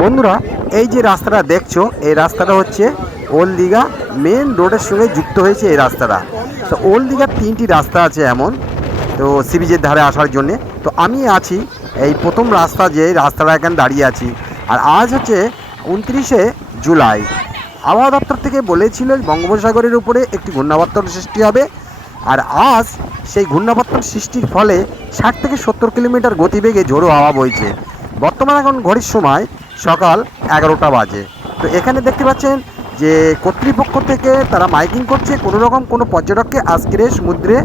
বন্ধুরা, এই যে রাস্তাটা দেখছো, এই রাস্তাটা হচ্ছে ওল্ড দীঘা মেন রোডের সঙ্গে যুক্ত হয়েছে এই রাস্তাটা। তো ওল্ড দীঘার 3টি রাস্তা আছে এমন, তো সি বিচের ধারে আসার জন্যে। তো আমি আছি এই প্রথম রাস্তা, যে রাস্তাটা এখানে দাঁড়িয়ে আছি। আর আজ হচ্ছে 29শে জুলাই। আবহাওয়া দপ্তর থেকে বলেছিল বঙ্গোপসাগরের উপরে একটি ঘূর্ণাবর্ত সৃষ্টি হবে। আর আজ সেই ঘূর্ণাবর্ত সৃষ্টির ফলে 60 থেকে 70 কিলোমিটার গতিবেগে ঝোড়ো হাওয়া বইছে। বর্তমানে এখন ঘড়ির সময় সকাল 11টা বাজে। তো এখানে দেখতে পাচ্ছেন যে কর্তৃপক্ষ থেকে তারা মাইকিং করছে, কোনো রকম কোনো পর্যটককে আজকের সমুদ্রে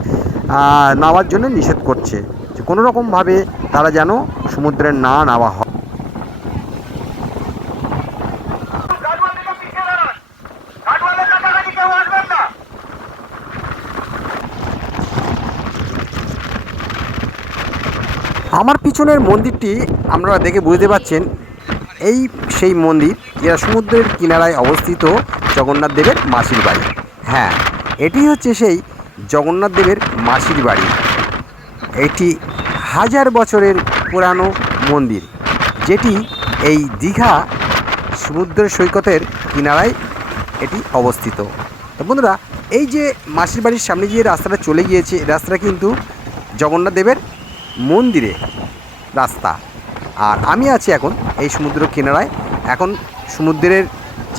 নামার জন্য নিষেধ করছে, যে কোনো রকমভাবে তারা যেন সমুদ্রে না নামা হয়। আমার পিছনের মন্দিরটি আপনারা দেখে বুঝতে পারছেন, এই সেই মন্দির যেটা সমুদ্রের কিনারায় অবস্থিত জগন্নাথ দেবের মাসির বাড়ি। হ্যাঁ, এটি হচ্ছে সেই জগন্নাথ দেবের মাসির বাড়ি। এটি 1000 বছরের পুরানো মন্দির, যেটি এই দীঘা সমুদ্র সৈকতের কিনারায় এটি অবস্থিত। তো বন্ধুরা, এই যে মাসির বাড়ির সামনে যে রাস্তাটা চলে গিয়েছে, রাস্তাটা কিন্তু জগন্নাথ দেবের মন্দিরে রাস্তা। আর আমি আছি এখন এই সমুদ্র কিনারায়। এখন সমুদ্রের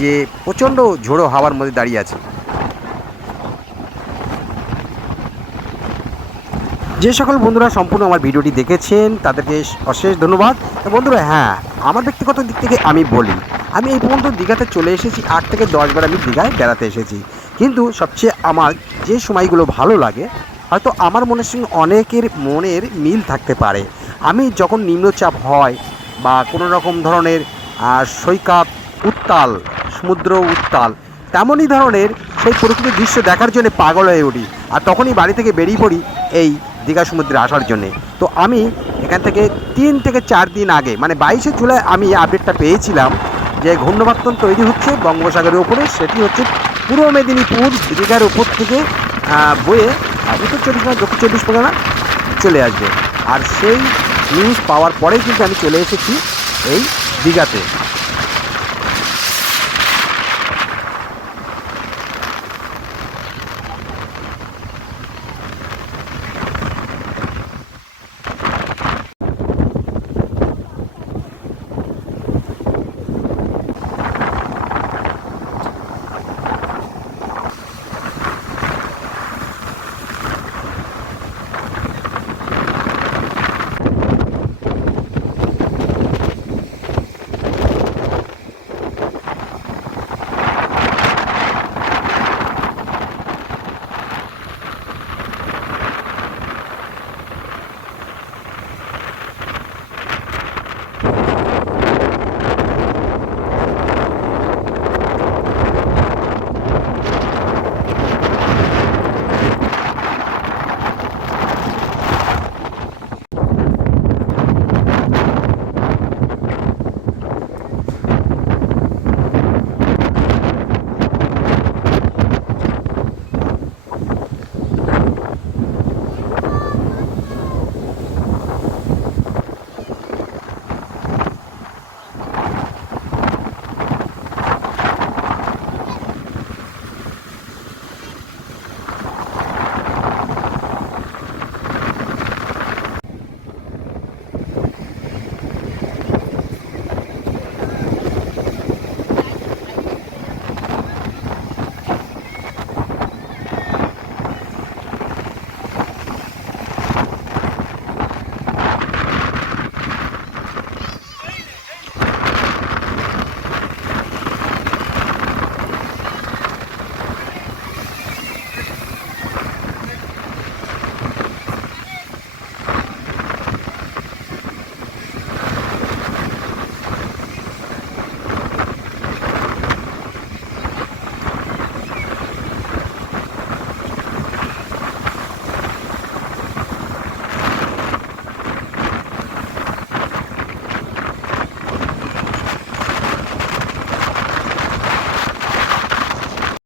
যে প্রচণ্ড ঝোড়ো হাওয়ার মধ্যে দাঁড়িয়ে আছি। যে সকল বন্ধুরা সম্পূর্ণ আমার ভিডিওটি দেখেছেন তাদেরকে অশেষ ধন্যবাদ। তো বন্ধুরা, হ্যাঁ, আমার ব্যক্তিগত দিক থেকে আমি বলি, আমি এই পর্যন্ত দীঘাতে চলে এসেছি 8 থেকে 10 বার আমি দীঘায় বেড়াতে এসেছি। কিন্তু সবচেয়ে আমার যে সময়গুলো ভালো লাগে, হয়তো আমার মনের সঙ্গে অনেকের মনের মিল থাকতে পারে। আমি যখন নিম্নচাপ হয় বা কোনো রকম ধরনের সৈকত উত্তাল, সমুদ্র উত্তাল, তেমনই ধরনের সেই প্রকৃতির দৃশ্য দেখার জন্য পাগল হয়ে উঠি। আর তখনই বাড়ি থেকে বেরিয়ে পড়ি এই দীঘা সমুদ্রে আসার জন্যে। তো আমি এখান থেকে 3 থেকে 4 দিন আগে, মানে 22শে জুলাই আমি আপডেটটা পেয়েছিলাম যে ঘূর্ণাবর্ত তৈরি হচ্ছে বঙ্গোপসাগরের উপরে। সেটি হচ্ছে পূর্ব মেদিনীপুর দীঘার উপর থেকে বয়ে উত্তর 24 পরগনা, দক্ষিণ 24 পরগনা চলে আসবে। আর সেই নিউজ পাওয়ার পরেই কিন্তু আমি চলে এসেছি এই দীঘাতে।